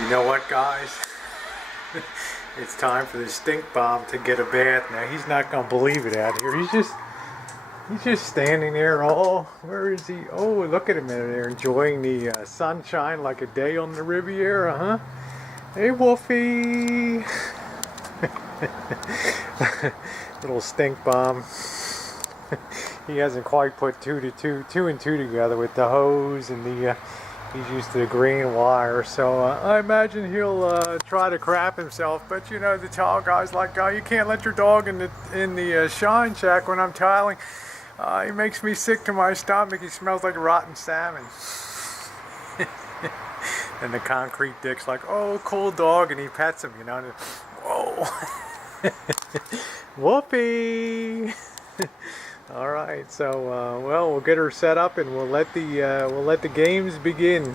You know what, guys? It's time for the stink bomb to get a bath. Now he's not gonna believe it out here. He's just standing there. Oh, where is he? Oh, look at him in there, enjoying the sunshine like a day on the Riviera, huh? Hey, Wolfie. Little stink bomb. He hasn't quite put two and two together with the hose and the. He's used to the green wire, so I imagine he'll try to crap himself. But you know, the tile guys like, oh, you can't let your dog in the shine shack when I'm tiling. He makes me sick to my stomach. He smells like rotten salmon. And the concrete dick's like, oh, cool dog, and he pets him, you know. And, whoa, Whoopee. All right, so well, we'll get her set up and we'll let the games begin.